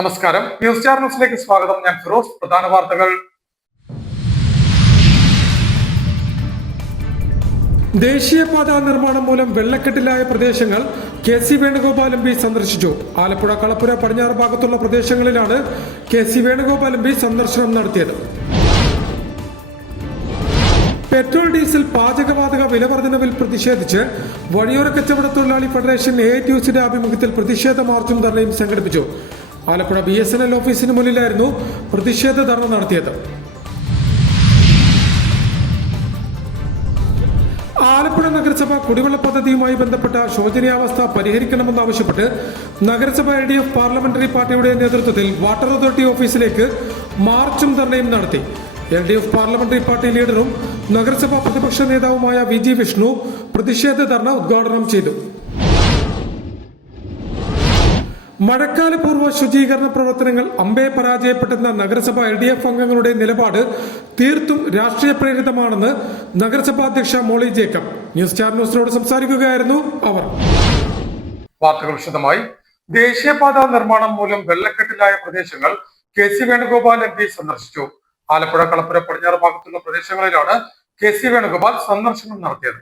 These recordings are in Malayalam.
നമസ്കാരം. ന്യൂസ് സ്റ്റാർ ന്യൂസിലേക്ക് സ്വാഗതം. ഞാൻ ഫിറോസ്. പ്രധാന വാർത്തകൾ. ദേശീയപാത നിർമ്മാണം മൂലം വെള്ളക്കെട്ടിലായ പ്രദേശങ്ങൾ KC വേണുഗോപാൽ MP സന്ദർശിച്ചു. ആലപ്പുഴ, കളപ്പുര, പടിഞ്ഞാറ് ഭാഗത്തുള്ള പ്രദേശങ്ങളിലാണ് KC വേണുഗോപാൽ MP സന്ദർശനം നടത്തിയത്. പെട്രോൾ, ഡീസൽ, പാചകവാതക വില വർധനവിൽ പ്രതിഷേധിച്ച് വഴിയോര കച്ചവട തൊഴിലാളി ഫെഡറേഷൻ AITUCയുടെ ആഭിമുഖ്യത്തിൽ പ്രതിഷേധ മാർച്ചും ധർണയും സംഘടിപ്പിച്ചു. ആലപ്പുഴ BSNL ഓഫീസിന് മുന്നിലായിരുന്നു പ്രതിഷേധ ധർണ നടത്തിയത്. ആലപ്പുഴ നഗരസഭ കുടിവെള്ള പദ്ധതിയുമായി ബന്ധപ്പെട്ട ശോചനീയാവസ്ഥ പരിഹരിക്കണമെന്നാവശ്യപ്പെട്ട് നഗരസഭ LDF പാർലമെന്ററി പാർട്ടിയുടെ നേതൃത്വത്തിൽ വാട്ടർ അതോറിറ്റി ഓഫീസിലേക്ക് മാർച്ചും ധർണയും നടത്തി. LDF പാർലമെന്ററി പാർട്ടി ലീഡറും നഗരസഭാ പ്രതിപക്ഷ നേതാവുമായ VG വിഷ്ണു പ്രതിഷേധ ധർണ ഉദ്ഘാടനം ചെയ്തു. മഴക്കാല പൂർവ്വ ശുചീകരണ പ്രവർത്തനങ്ങൾ പരാജയപ്പെട്ടെന്ന നഗരസഭ LDF അംഗങ്ങളുടെ നിലപാട് തീർത്തും രാഷ്ട്രീയ പ്രേരിതമാണെന്ന് നഗരസഭാ അധ്യക്ഷ മോളി ജേക്കബ് ന്യൂസ് സ്റ്റാർ ന്യൂസിനോട് സംസാരിക്കുകയായിരുന്നു അവർ. വാർത്തകൾ വിശദമായി. ദേശീയപാത നിർമ്മാണം മൂലം വെള്ളക്കെട്ടിലായ പ്രദേശങ്ങൾ KC വേണുഗോപാൽ MP സന്ദർശിച്ചു. ആലപ്പുഴ, കളപ്പുര, പടിഞ്ഞാറ് ഭാഗത്തുള്ള പ്രദേശങ്ങളിലാണ് KC വേണുഗോപാൽ സന്ദർശനം നടത്തിയത്.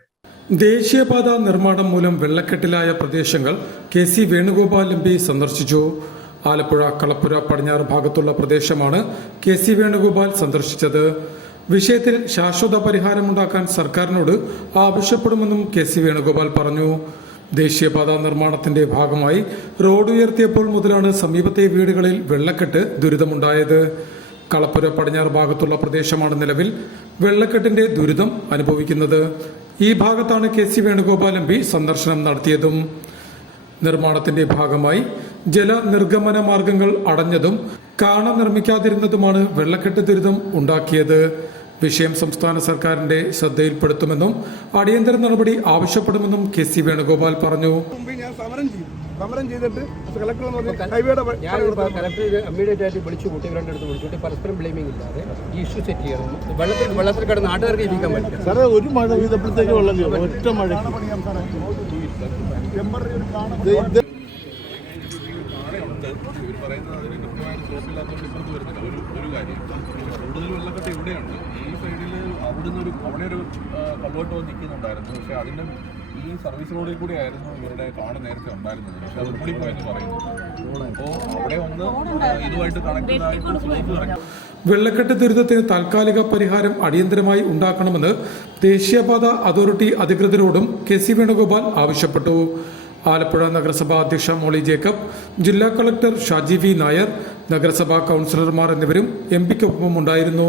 ദേശീയപാത നിർമ്മാണം മൂലം വെള്ളക്കെട്ടിലായ പ്രദേശങ്ങൾ KC വേണുഗോപാൽ MP സന്ദർശിച്ചു. ആലപ്പുഴ, കളപ്പുര, പടിഞ്ഞാറ് ഭാഗത്തുള്ള പ്രദേശമാണ് KC വേണുഗോപാൽ സന്ദർശിച്ചത്. വിഷയത്തിൽ ശാശ്വത പരിഹാരമുണ്ടാക്കാൻ സർക്കാരിനോട് ആവശ്യപ്പെടുമെന്നും KC വേണുഗോപാൽ പറഞ്ഞു. ദേശീയപാത നിർമ്മാണത്തിന്റെ ഭാഗമായി റോഡ് ഉയർത്തിയപ്പോൾ മുതലാണ് സമീപത്തെ വീടുകളിൽ വെള്ളക്കെട്ട് ദുരിതമുണ്ടായത്. കളപ്പുര, പടിഞ്ഞാറ് ഭാഗത്തുള്ള പ്രദേശമാണ് നിലവിൽ വെള്ളക്കെട്ടിന്റെ ദുരിതം അനുഭവിക്കുന്നത്. ഈ ഭാഗത്താണ് KC വേണുഗോപാൽ MP സന്ദർശനം നടത്തിയതും. നിർമ്മാണത്തിന്റെ ഭാഗമായി ജലനിർഗമന മാർഗങ്ങൾ അടഞ്ഞതും കാണ നിർമ്മിക്കാതിരുന്നതുമാണ് വെള്ളക്കെട്ട് ദുരിതം ഉണ്ടാക്കിയത്. വിഷയം സംസ്ഥാന സർക്കാരിന്റെ ശ്രദ്ധയിൽപ്പെടുത്തുമെന്നും അടിയന്തര നടപടി ആവശ്യപ്പെടുമെന്നും KC വേണുഗോപാൽ പറഞ്ഞു. സമരം ചെയ്തിട്ട് കളക്ടർ ഇമ്മീഡിയറ്റ് ആയിട്ട് വിളിച്ചു കൂട്ടി ഇവരുടെ അടുത്ത് വിളിച്ചിട്ട് പരസ്പരം ബ്ലെയിമിംഗ് ഇല്ലാതെ ഈ ഇഷ്യൂ സെറ്റ് ചെയ്യണം. വെള്ളത്തിൽ കിടന്ന് നാട്ടുകാർക്ക് ജീവിക്കാൻ പറ്റില്ല. സാറേ, ഒരു മഴ പെയ്തപ്പോഴത്തേക്ക് വെള്ളം കയറും. ഒറ്റ മഴ കൂടുതൽ വെള്ളക്കെട്ട് ഇവിടെയുണ്ട്. ഈ സൈഡിൽ അവിടെ ഒരു കള്ളോട്ട് നിൽക്കുന്നുണ്ടായിരുന്നു. പക്ഷെ അതിൻ്റെ ഈ സർവീസ് റോഡിൽ കൂടി ആയിരുന്നു ഇവരുടെ കാട് നേരത്തെ ഉണ്ടായിരുന്നത്. പക്ഷെ അത് കൂടി പോയെന്ന് പറയുന്നു. അപ്പോൾ അവിടെ ഒന്ന് ഇതുമായിട്ട് കണക്ട് ആയിട്ട് വെള്ളക്കെട്ട് ദുരിതത്തിന് താൽക്കാലിക പരിഹാരം അടിയന്തരമായി ഉണ്ടാക്കണമെന്ന് ദേശീയപാത അതോറിറ്റി അധികൃതരോടും KC വേണുഗോപാൽ ആവശ്യപ്പെട്ടു. ആലപ്പുഴ നഗരസഭാ അധ്യക്ഷ മോളി ജേക്കബ്, ജില്ലാ കളക്ടർ ഷാജി V നായർ, നഗരസഭാ കൌൺസിലർമാർ എന്നിവരും MPക്കൊപ്പം ഉണ്ടായിരുന്നു.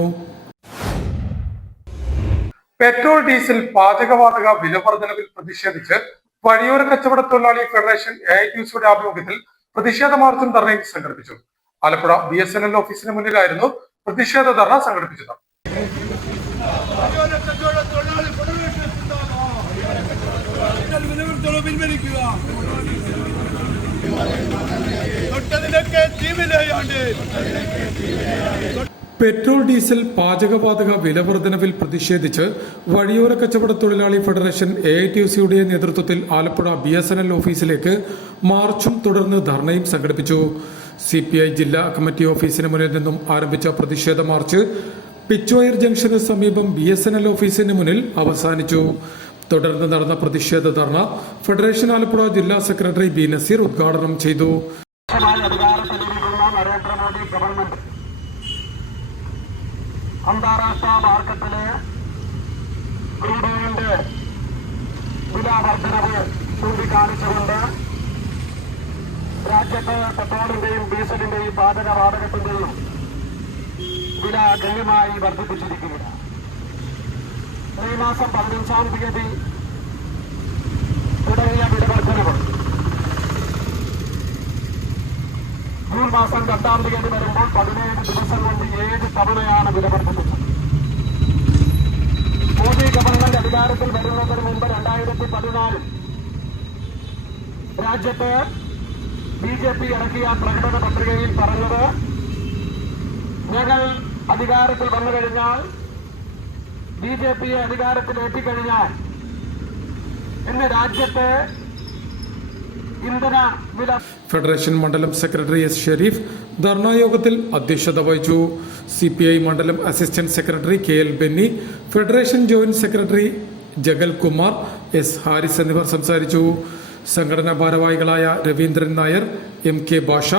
പെട്രോൾ, ഡീസൽ, പാചകവാതക വില വർധനവിൽ പ്രതിഷേധിച്ച് വഴിയോര കച്ചവട തൊഴിലാളി ഫെഡറേഷൻ AITUCയുടെ ആഭിമുഖ്യത്തിൽ പ്രതിഷേധ മാർച്ചും ധർണയും സംഘടിപ്പിച്ചു. ആലപ്പുഴ BSNL ഓഫീസിന് മുന്നിലായിരുന്നു പ്രതിഷേധ ധർണ സംഘടിപ്പിച്ചത്. പെട്രോൾ, ഡീസൽ, പാചകവാതക വില വർധനവിൽ പ്രതിഷേധിച്ച് വഴിയോര കച്ചവട തൊഴിലാളി ഫെഡറേഷൻ AITUCയുടെ നേതൃത്വത്തിൽ ആലപ്പുഴ BSNL ഓഫീസിലേക്ക് മാർച്ചും തുടർന്ന് ധർണയും സംഘടിപ്പിച്ചു. CPI ജില്ലാ കമ്മിറ്റി ഓഫീസിന് മുന്നിൽ നിന്നും ആരംഭിച്ച പ്രതിഷേധ മാർച്ച് പിച്ചോയർ ജംഗ്ഷന് സമീപം BSNL ഓഫീസിന് മുന്നിൽ അവസാനിച്ചു. തുടർന്ന് നടന്ന പ്രതിഷേധ ധർണ ഫെഡറേഷൻ ആലപ്പുഴ ജില്ലാ സെക്രട്ടറി B നസീർ ഉദ്ഘാടനം ചെയ്തു. നരേന്ദ്രമോദി ഗവൺമെന്റ് അന്താരാഷ്ട്ര മാർക്കറ്റിലെ ക്രൂഡ് ഓയിലിന്റെ വില വർധനവ് ചൂണ്ടിക്കാണിച്ചുകൊണ്ട് രാജ്യത്ത് പെട്രോളിന്റെയും ഡീസലിന്റെയും പാചകവാതകത്തിന്റെയും വില ഗണ്യമായി വർദ്ധിപ്പിച്ചിരിക്കുകയാണ്. ഈ മാസം 15-ാം തീയതി തുടങ്ങിയ വില വർധനവ് ജൂൺ മാസം 2-ാം തീയതി വരുമ്പോൾ 17 ദിവസം കൊണ്ട് 7 തവണയാണ് വില വർദ്ധിപ്പിച്ചത്. മോദി ഗവൺമെന്റ് അധികാരത്തിൽ വരുന്നതിന് മുമ്പ് 2014 രാജ്യത്ത് BJP ഇറക്കിയ പ്രകടന പത്രികയിൽ പറഞ്ഞത്, ഞങ്ങൾ അധികാരത്തിൽ വന്നു കഴിഞ്ഞാൽ, BJPയെ അധികാരത്തിൽ എത്തിക്കഴിഞ്ഞാൽ ഇന്ന് രാജ്യത്ത് ഇന്ധന വില ഫെഡറേഷൻ മണ്ഡലം സെക്രട്ടറി എസ് ഷെരീഫ് ധർണായോഗത്തിൽ അധ്യക്ഷത വഹിച്ചു. CPI മണ്ഡലം assistant secretary KL Benny, federation joint secretary Jagal Kumar, S Haris എന്നിവർ സംസാരിച്ചു. സംഘടനാ ഭാരവാഹികളായ രവീന്ദ്രൻ നായർ, MK ഭാഷ,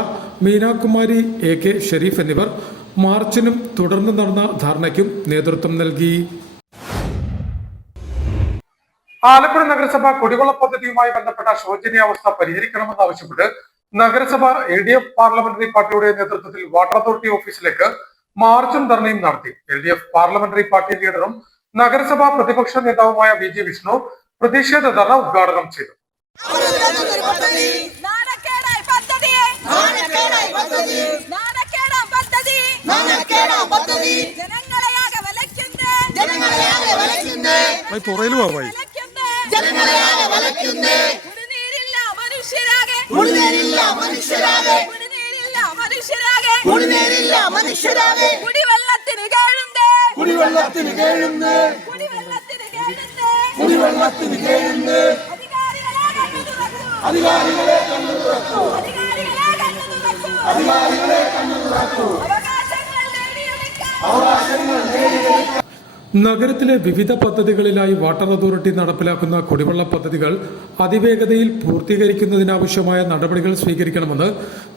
മീനാകുമാരി, AK ഷെരീഫ് എന്നിവർ മാർച്ചിനും തുടർന്ന് നടന്ന ധാരണയ്ക്കും നേതൃത്വം നൽകി. ആലപ്പുഴ നഗരസഭ കുടിവെള്ള പദ്ധതിയുമായി ബന്ധപ്പെട്ട ശോചനീയാവസ്ഥ പരിഹരിക്കണമെന്നാവശ്യപ്പെട്ട് നഗരസഭ LDF പാർലമെന്ററി പാർട്ടിയുടെ നേതൃത്വത്തിൽ വാട്ടർ അതോറിറ്റി ഓഫീസിലേക്ക് മാർച്ചും ധർണയും നടത്തി. LDF പാർലമെന്ററി പാർട്ടി ലീഡറും നഗരസഭാ പ്രതിപക്ഷ നേതാവുമായ VG വിഷ്ണു പ്രതിഷേധ ധർണ ഉദ്ഘാടനം ചെയ്തു. നഗരത്തിലെ വിവിധ പദ്ധതികളിലായി വാട്ടർ അതോറിറ്റി നടപ്പിലാക്കുന്ന കുടിവെള്ള പദ്ധതികൾ അതിവേഗതയിൽ പൂർത്തീകരിക്കുന്നതിനാവശ്യമായ നടപടികൾ സ്വീകരിക്കണമെന്ന്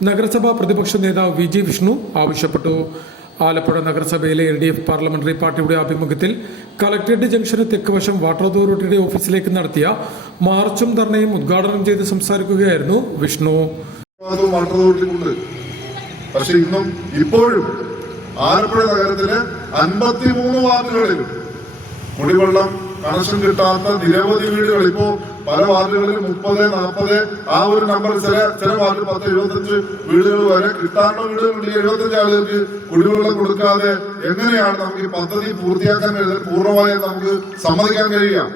നഗരസഭാ പ്രതിപക്ഷ നേതാവ് VG വിഷ്ണു ആവശ്യപ്പെട്ടു. ആലപ്പുഴ നഗരസഭയിലെ LDF പാർലമെന്ററി പാർട്ടിയുടെ ആഭിമുഖ്യത്തിൽ കളക്ടറേറ്റ് ജംഗ്ഷന് തെക്കുവശം വാട്ടർ അതോറിറ്റിയുടെ ഓഫീസിലേക്ക് നടത്തിയ മാർച്ചും ധർണയും ഉദ്ഘാടനം ചെയ്ത് സംസാരിക്കുകയായിരുന്നു വിഷ്ണു. വാട്ടർ അതോറിറ്റിക്കുണ്ട്. പക്ഷെ ഇപ്പോഴും ആലപ്പുഴ നഗരത്തിലെ 53 വാർഡുകളിലും കുടിവെള്ളം കണക്ഷൻ കിട്ടാത്ത നിരവധി വീടുകൾ ഇപ്പോ പല വാർഡുകളിലും 30, 40 ആ ഒരു നമ്പർ, ചില വാർഡിൽ 10, 75 വീടുകൾ വരെ കിട്ടാനുള്ള വീടുകളുണ്ട്. 75 ആളുകൾക്ക് കുടിവെള്ളം കൊടുക്കാതെ എങ്ങനെയാണ് നമുക്ക് ഈ പദ്ധതി പൂർത്തിയാക്കാൻ കഴിയുന്നത്, പൂർണ്ണമായും നമുക്ക് സമ്മതിക്കാൻ കഴിയുക?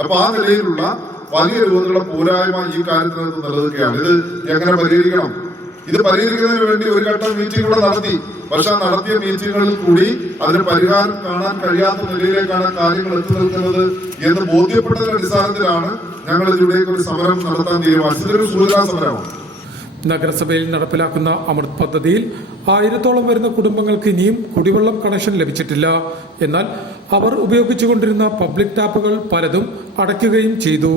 അപ്പൊ ആ നിലയിലുള്ള വലിയ രൂപത്തിലുള്ള പോരായ്മ ഈ കാര്യത്തിനകത്ത് നിലനിൽക്കുകയാണ്. ഇത് എങ്ങനെ പരിഹരിക്കണം? ഇത് പരിഹരിക്കുന്നതിന് വേണ്ടി ഒരു ഘട്ടം മീറ്റിംഗുകൾ നടത്തി. പക്ഷെ നടത്തിയ മീറ്റിങ്ങുകളിൽ കൂടി അതിന് പരിഹാരം കാണാൻ കഴിയാത്ത നിലയിലേക്കാണ് കാര്യങ്ങൾ എത്തി നിൽക്കുന്നത് എന്ന് ബോധ്യപ്പെട്ടതിന്റെ അടിസ്ഥാനത്തിലാണ് ഞങ്ങൾ ഇതിലേക്ക് ഒരു സമരം നടത്താൻ തീരുമാനിച്ചത്. ഇതൊരു സൂചനാ സമരമാണ്. നഗരസഭയിൽ നടപ്പിലാക്കുന്ന അമൃത് പദ്ധതിയിൽ 1000-ഓളം വരുന്ന കുടുംബങ്ങൾക്ക് ഇനിയും കുടിവെള്ളം കണക്ഷൻ ലഭിച്ചിട്ടില്ല. എന്നാൽ അവർ ഉപയോഗിച്ചുകൊണ്ടിരുന്ന പബ്ലിക് ടാപ്പുകൾ പലതും അടയ്ക്കുകയും ചെയ്തു.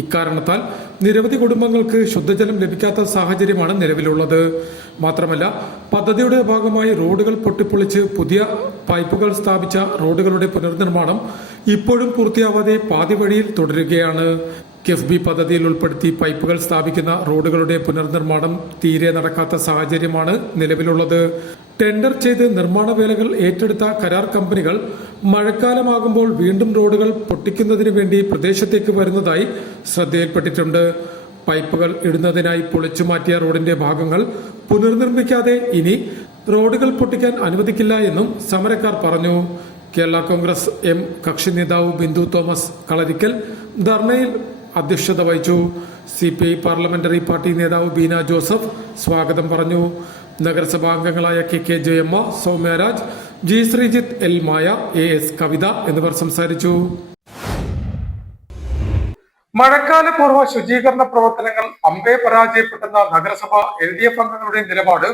ഇക്കാരണത്താൽ നിരവധി കുടുംബങ്ങൾക്ക് ശുദ്ധജലം ലഭിക്കാത്ത സാഹചര്യമാണ് നിലവിലുള്ളത്. മാത്രമല്ല, പദ്ധതിയുടെ ഭാഗമായി റോഡുകൾ പൊട്ടിപ്പൊളിച്ച് പുതിയ പൈപ്പുകൾ സ്ഥാപിച്ച റോഡുകളുടെ പുനർനിർമ്മാണം ഇപ്പോഴും പൂർത്തിയാവാതെ പാതി വഴിയിൽ തുടരുകയാണ്. KIFBി പദ്ധതിയിൽ ഉൾപ്പെടുത്തി പൈപ്പുകൾ സ്ഥാപിക്കുന്ന റോഡുകളുടെ പുനർനിർമ്മാണം തീരെ നടക്കാത്ത സാഹചര്യമാണ് നിലവിലുള്ളത്. ടെൻഡർ ചെയ്ത് നിർമ്മാണ വേലകൾ ഏറ്റെടുത്ത കരാർ കമ്പനികൾ മഴക്കാലമാകുമ്പോൾ വീണ്ടും റോഡുകൾ പൊട്ടിക്കുന്നതിന് വേണ്ടി പ്രദേശത്തേക്ക് വരുന്നതായി ശ്രദ്ധയിൽപ്പെട്ടിട്ടുണ്ട്. പൈപ്പുകൾ ഇടുന്നതിനായി പൊളിച്ചു മാറ്റിയ റോഡിന്റെ ഭാഗങ്ങൾ പുനർനിർമ്മിക്കാതെ ഇനി റോഡുകൾ പൊട്ടിക്കാൻ അനുവദിക്കില്ല എന്നും സമരക്കാർ പറഞ്ഞു. കേരള കോൺഗ്രസ് M കക്ഷി നേതാവ് ബിന്ദു തോമസ് കളരിക്കൽ ധർണയിൽ അധ്യക്ഷത വഹിച്ചു. CPI പാർലമെന്ററി പാർട്ടി നേതാവ് ബീന ജോസഫ് സ്വാഗതം പറഞ്ഞു. നഗരസഭാ അംഗങ്ങളായ KK Jayamma, Soumyaraj, G Sreejith, L മായ, AS കവിത എന്നിവർ സംസാരിച്ചു. മഴക്കാല പൂർവ്വ ശുചീകരണ പ്രവർത്തനങ്ങൾ അമ്പേ പരാജയപ്പെട്ടെന്ന നഗരസഭ LDF അംഗങ്ങളുടെ നിലപാട്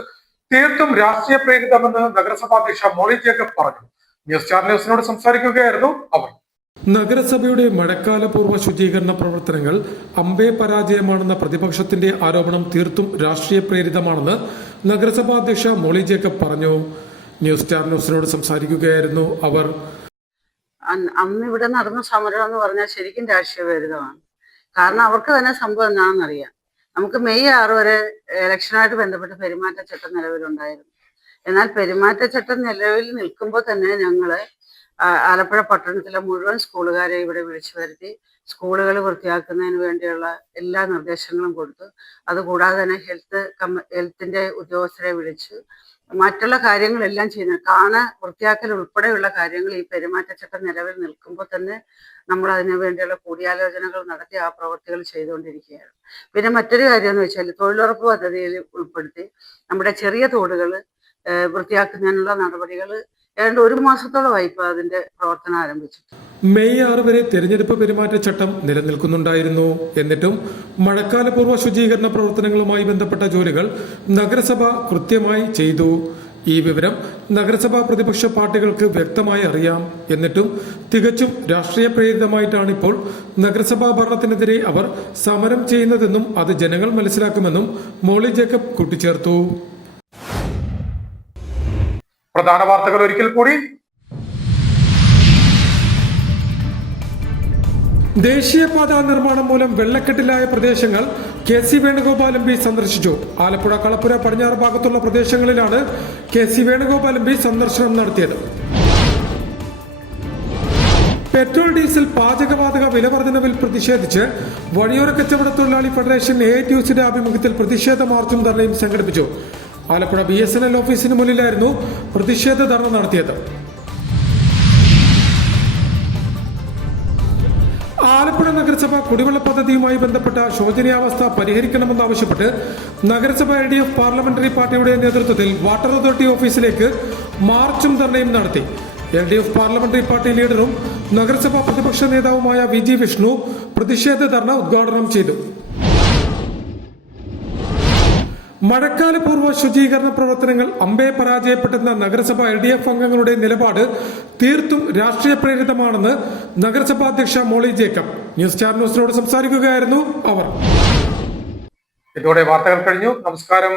തീർത്തും രാഷ്ട്രീയ പ്രേരിതമെന്ന് നഗരസഭാ അധ്യക്ഷ മോളി ജേക്കബ് പറഞ്ഞു. ന്യൂസ് ചാനൽ ന്യൂസിനോട് സംസാരിക്കുകയായിരുന്നു അവർ. നഗരസഭയുടെ മഴക്കാല പൂർവ്വ ശുചീകരണ പ്രവർത്തനങ്ങൾ അമ്പേ പരാജയമാണെന്ന പ്രതിപക്ഷത്തിന്റെ ആരോപണം തീർത്തും രാഷ്ട്രീയ പ്രേരിതമാണെന്ന് നഗരസഭാ അധ്യക്ഷ മോളി ജേക്കബ് പറഞ്ഞു. ന്യൂസ് ചാനൽ ന്യൂസിനോട് സംസാരിക്കുകയായിരുന്നു അവർ. അന്ന് ഇവിടെ നടന്ന സമരം എന്ന് പറഞ്ഞാൽ ശരിക്കും രാഷ്ട്രീയ പ്രേരിതമാണ്. കാരണം അവർക്ക് തന്നെ സംഭവം എന്താണെന്നറിയാം. നമുക്ക് മെയ് 6 വരെ ഇലക്ഷനായിട്ട് ബന്ധപ്പെട്ട് പെരുമാറ്റച്ചട്ടം നിലവിലുണ്ടായിരുന്നു. എന്നാൽ പെരുമാറ്റച്ചട്ടം നിലവിൽ നിൽക്കുമ്പോൾ തന്നെ ഞങ്ങള് ആലപ്പുഴ പട്ടണത്തിലെ മുഴുവൻ സ്കൂളുകാരെ ഇവിടെ വിളിച്ചു വരുത്തി സ്കൂളുകൾ വൃത്തിയാക്കുന്നതിന് വേണ്ടിയുള്ള എല്ലാ നിർദ്ദേശങ്ങളും കൊടുത്തു. അതുകൂടാതെ തന്നെ ഹെൽത്തിന്റെ ഉദ്യോഗസ്ഥരെ വിളിച്ചു മറ്റുള്ള കാര്യങ്ങളെല്ലാം ചെയ്യുന്നത് വൃത്തിയാക്കൽ ഉൾപ്പെടെയുള്ള കാര്യങ്ങൾ ഈ പെരുമാറ്റച്ചട്ടം നിലവിൽ നിൽക്കുമ്പോൾ തന്നെ നമ്മൾ അതിനു വേണ്ടിയുള്ള കൂടിയാലോചനകൾ നടത്തി ആ പ്രവൃത്തികൾ ചെയ്തുകൊണ്ടിരിക്കുകയാണ്. പിന്നെ മറ്റൊരു കാര്യം എന്ന് വെച്ചാൽ തൊഴിലുറപ്പ് പദ്ധതിയിൽ ഉൾപ്പെടുത്തി നമ്മുടെ ചെറിയ തോടുകൾ വൃത്തിയാക്കുന്നതിനുള്ള നടപടികൾ ഏതാണ്ട് 1 മാസത്തോളമായി ഇപ്പോൾ അതിന്റെ പ്രവർത്തനം ആരംഭിച്ചു. മെയ് 6 വരെ തെരഞ്ഞെടുപ്പ് പെരുമാറ്റച്ചട്ടം നിലനിൽക്കുന്നുണ്ടായിരുന്നു. എന്നിട്ടും മഴക്കാലപൂർവ്വ ശുചീകരണ പ്രവർത്തനങ്ങളുമായി ബന്ധപ്പെട്ട ജോലികൾ നഗരസഭ കൃത്യമായി ചെയ്തു. ഈ വിവരം നഗരസഭാ പ്രതിപക്ഷ പാർട്ടികൾക്ക് വ്യക്തമായി അറിയാം. എന്നിട്ടും തികച്ചും രാഷ്ട്രീയ പ്രേരിതമായിട്ടാണ് ഇപ്പോൾ നഗരസഭാ ഭരണത്തിനെതിരെ അവർ സമരം ചെയ്യുന്നതെന്നും അത് ജനങ്ങൾ മനസ്സിലാക്കുമെന്നും മോളി ജേക്കബ് കൂട്ടിച്ചേർത്തു. പ്രധാന വാർത്തകൾ ഒരിക്കൽ കൂടി. ദേശീയപാത നിർമ്മാണം മൂലം വെള്ളക്കെട്ടിലായ പ്രദേശങ്ങൾ KC വേണുഗോപാൽ MP സന്ദർശിച്ചു. ആലപ്പുഴ, കളപ്പുര, പടിഞ്ഞാറ് ഭാഗത്തുള്ള പ്രദേശങ്ങളിലാണ് KC വേണുഗോപാൽ MP സന്ദർശനം നടത്തിയത്. പെട്രോൾ, ഡീസൽ, പാചകവാതക വില വർധനവിൽ പ്രതിഷേധിച്ച് വഴിയോര കച്ചവട തൊഴിലാളി ഫെഡറേഷൻ AITUCയുടെ ആഭിമുഖ്യത്തിൽ പ്രതിഷേധ മാർച്ചും ധർണയും സംഘടിപ്പിച്ചു. ആലപ്പുഴ BSNL ഓഫീസിന് മുന്നിലായിരുന്നു പ്രതിഷേധ ധർണ നടത്തിയത്. ആലപ്പുഴ നഗരസഭ കുടിവെള്ള പദ്ധതിയുമായി ബന്ധപ്പെട്ട ശോചനീയാവസ്ഥ പരിഹരിക്കണമെന്നാവശ്യപ്പെട്ട് നഗരസഭ LDF പാർലമെന്ററി പാർട്ടിയുടെ നേതൃത്വത്തിൽ വാട്ടർ അതോറിറ്റി ഓഫീസിലേക്ക് മാർച്ചും ധർണയും നടത്തി. LDF പാർലമെന്ററി പാർട്ടി ലീഡറും നഗരസഭാ പ്രതിപക്ഷ നേതാവുമായ VG വിഷ്ണു പ്രതിഷേധ ധർണ ഉദ്ഘാടനം ചെയ്തു. മഴക്കാലപൂർവ്വ ശുചീകരണ പ്രവർത്തനങ്ങൾ അമ്പേ പരാജയപ്പെട്ടെന്ന നഗരസഭ LDF അംഗങ്ങളുടെ നിലപാട് തീർത്തും രാഷ്ട്രീയ പ്രേരിതമാണെന്ന് നഗരസഭാ അധ്യക്ഷ മോളി ജേക്കബ് ന്യൂസ് സ്റ്റാർ ന്യൂസിനോട് സംസാരിക്കുകയായിരുന്നു അവർ. ഇതോടെ വാർത്തകൾ കഴിഞ്ഞു. നമസ്കാരം.